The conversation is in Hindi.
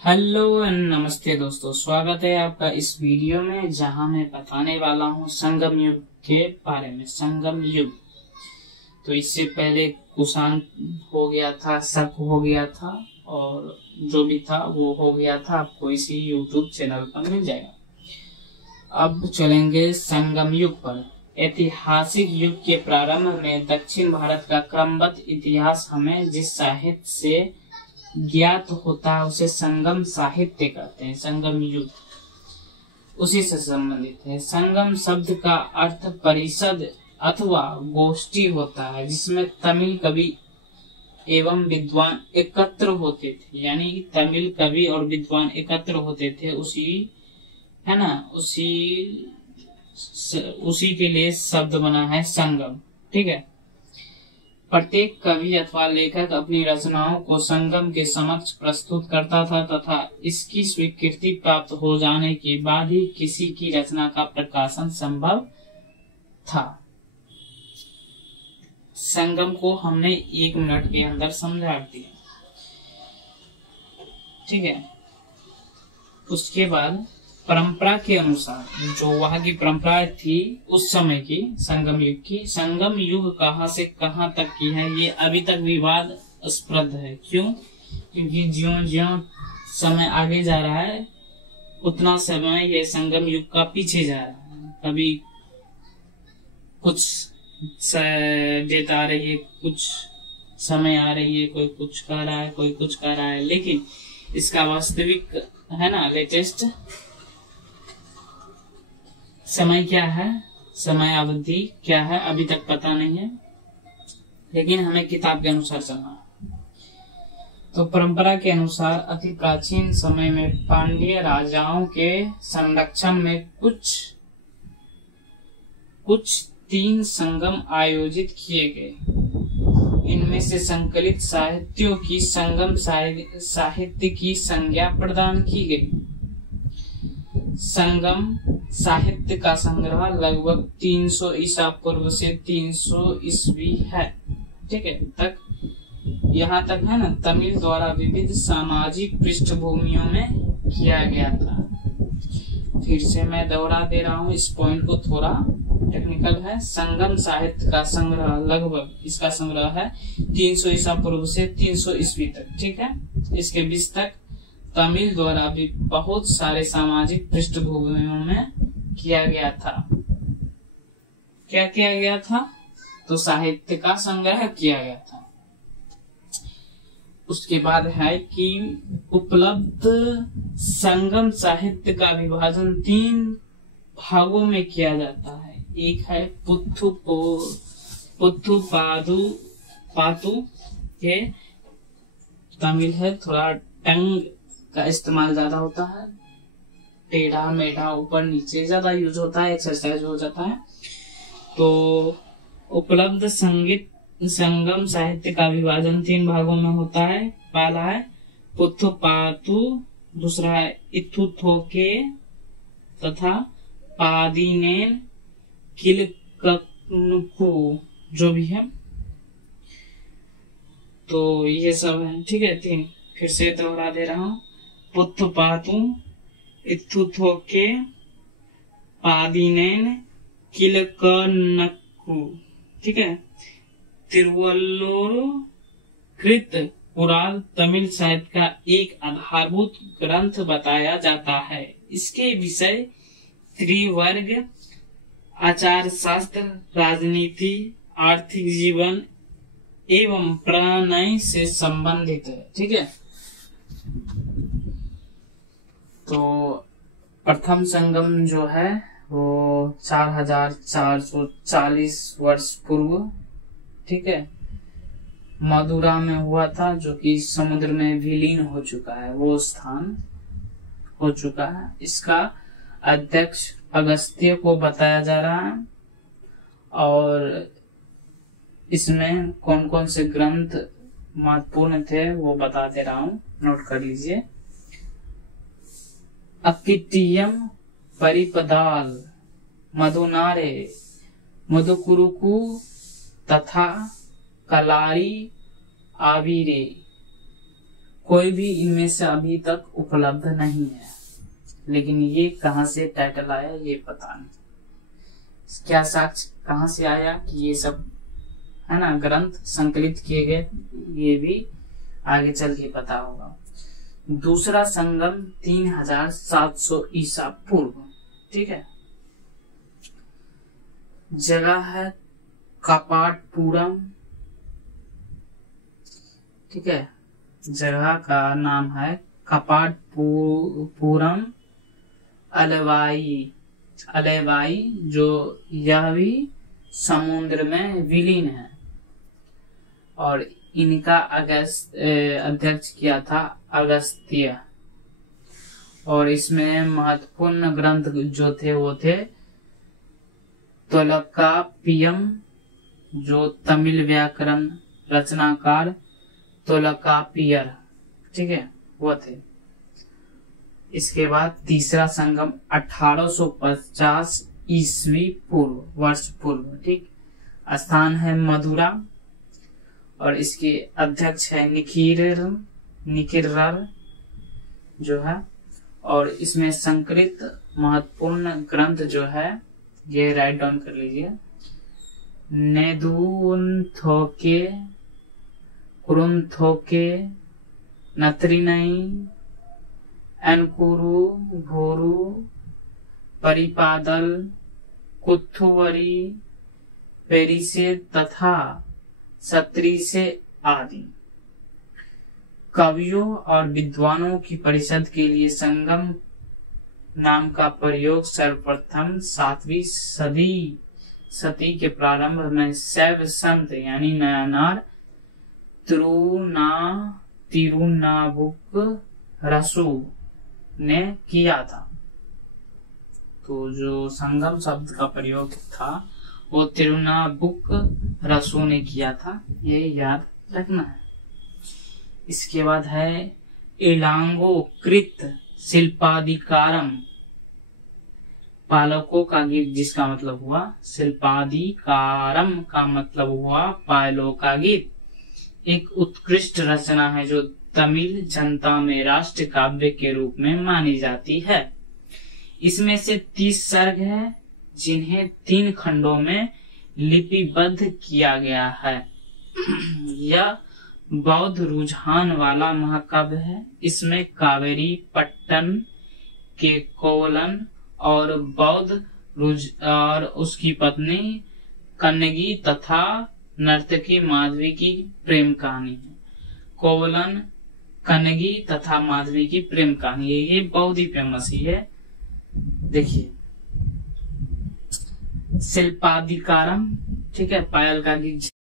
हेलो एंड नमस्ते दोस्तों, स्वागत है आपका इस वीडियो में जहां मैं बताने वाला हूं संगम युग के बारे में। संगम युग तो इससे पहले कुषाण हो गया था, शक हो गया था और जो भी था वो हो गया था। आपको इसी YouTube चैनल पर मिल जाएगा। अब चलेंगे संगम युग पर। ऐतिहासिक युग के प्रारंभ में दक्षिण भारत का क्रमबद्ध इतिहास हमें जिस साहित्य से ज्ञात होता है उसे संगम साहित्य कहते हैं। संगम युग उसी से संबंधित है। संगम शब्द का अर्थ परिषद अथवा गोष्ठी होता है, जिसमें तमिल कवि एवं विद्वान एकत्र होते थे। यानी तमिल कवि और विद्वान एकत्र होते थे, उसी के लिए शब्द बना है संगम। ठीक है। प्रत्येक कवि अथवा लेखक अपनी रचनाओं को संगम के समक्ष प्रस्तुत करता था तथा इसकी स्वीकृति प्राप्त हो जाने के बाद ही किसी की रचना का प्रकाशन संभव था। संगम को हमने 1 मिनट के अंदर समझा दिया। ठीक है। उसके बाद परंपरा के अनुसार जो वहां की परंपरा थी उस समय की, संगम युग की, संगम युग कहां से कहां तक की है ये अभी तक विवादास्पद है। क्यों? क्योंकि ज्यों-ज्यों समय आगे जा रहा है उतना समय ये संगम युग का पीछे जा रहा है। कभी कुछ डेट आ रही है, कुछ समय आ रही है, कोई कुछ कह रहा है, कोई कुछ कह रहा है, लेकिन इसका वास्तविक है ना लेटेस्ट समय क्या है, समय अवधि क्या है अभी तक पता नहीं है, लेकिन हमें किताब के अनुसार चलना है। तो परंपरा के अनुसार अति प्राचीन समय में पांड्य राजाओं के संरक्षण में कुछ 3 संगम आयोजित किए गए। इनमें से संकलित साहित्यों की संगम साहित्य की संज्ञा प्रदान की गई। संगम साहित्य का संग्रह लगभग 300 ईसा पूर्व से 300 ईस्वी है। ठीक है, यहाँ तक है ना। तमिल द्वारा विविध सामाजिक पृष्ठभूमियों में किया गया था। फिर से मैं दोहरा दे रहा हूँ, इस पॉइंट को थोड़ा टेक्निकल है। संगम साहित्य का संग्रह लगभग, इसका संग्रह है 300 ईसा पूर्व से 300 ईस्वी तक। ठीक है। इसके बीच तक तमिल द्वारा भी बहुत सारे सामाजिक पृष्ठभूमियों में किया गया था। क्या किया गया था? तो साहित्य का संग्रह किया गया था। उसके बाद है कि उपलब्ध संगम साहित्य का विभाजन 3 भागों में किया जाता है। एक है पुत्थु पातु के, तमिल है, थोड़ा टंग का इस्तेमाल ज्यादा होता है, टेढ़ा मेढ़ा ऊपर नीचे ज्यादा यूज होता है, एक्सरसाइज हो जाता है। तो उपलब्ध संगम साहित्य का विभाजन 3 भागों में होता है। पहला है पुत्थु पातु, दूसरा है इथुथोके तथा पादीनेन किलकनुकु, जो भी है। तो ये सब है। ठीक है। 3 फिर से दोहरा दे रहा हूँ। पुत्थु पातु, इथुथोके, पादीनेन किलकनक्कु। ठीक है। तिरुवल्लुवर कृत पुराण तमिल साहित्य का एक आधारभूत ग्रंथ बताया जाता है। इसके विषय त्रिवर्ग, आचार शास्त्र, राजनीति, आर्थिक जीवन एवं प्रणय से संबंधित है। ठीक है। तो प्रथम संगम जो है वो 4440 वर्ष पूर्व, ठीक है, मदुरा में हुआ था, जो कि समुद्र में विलीन हो चुका है, वो स्थान हो चुका है। इसका अध्यक्ष अगस्त्य को बताया जा रहा है। और इसमें कौन कौन से ग्रंथ महत्वपूर्ण थे वो बता दे रहा हूँ, नोट कर लीजिए। अकिटियम परिपदाल, मधुनारे, मधुकुरुकु तथा कलारी आविरे। कोई भी इनमें से अभी तक उपलब्ध नहीं है। लेकिन ये कहाँ से टाइटल आया ये पता नहीं, क्या साक्ष्य कहाँ से आया कि ये सब है ना ग्रंथ संकलित किए गए, ये भी आगे चल के पता होगा। दूसरा संगम 3700 ईसा पूर्व, ठीक है। जगह है कपाटपुरम, ठीक है। जगह का नाम है कपाटपुरम अलेवाई, जो यह भी समुद्र में विलीन है। और इनका अध्यक्ष किया था अगस्त्य। और इसमें महत्वपूर्ण ग्रंथ जो थे वो थे तोलकाप्पियम, जो तमिल व्याकरण रचनाकार तोलकाप्पियर, ठीक है, वो थे। इसके बाद तीसरा संगम 1850 ईस्वी वर्ष पूर्व, ठीक। स्थान है मदुरा और इसके अध्यक्ष है निकिरर जो है। और इसमें संकलित महत्वपूर्ण ग्रंथ जो है ये राइट डाउन कर लीजिए। नेदुनथोके, कुरुनथोके, नत्रिनई, एनकुरु, घोरु, परिपादल, कुथुवरी, पेरिसे तथा सत्रीसे आदि। कवियों और विद्वानों की परिषद के लिए संगम नाम का प्रयोग सर्वप्रथम 7वीं सदी के प्रारंभ में शैव संत यानी नायनार तिरुनावुकरसु ने किया था। तो जो संगम शब्द का प्रयोग था वो तिरुनावुकरसु ने किया था, ये याद रखना है। इसके बाद है इलांगो कृत शिल्पाधिकारम, पालकों का गीत, जिसका मतलब हुआ शिल्पाधिकारम का मतलब हुआ पायलों का गीत। एक उत्कृष्ट रचना है जो तमिल जनता में राष्ट्र काव्य के रूप में मानी जाती है। इसमें से 30 सर्ग है जिन्हें 3 खंडों में लिपिबद्ध किया गया है। यह बौद्ध रुझान वाला महाकाव्य है। इसमें कावेरी पट्टन के कोवलन और बौद्ध और उसकी पत्नी कन्नगी तथा नर्तकी माधवी की प्रेम कहानी है। कोवलन, कन्नगी तथा माधवी की प्रेम कहानी है। ये बहुत ही फेमस ही है। देखिए शिल्पाधिकारम, ठीक है, पायल का गीत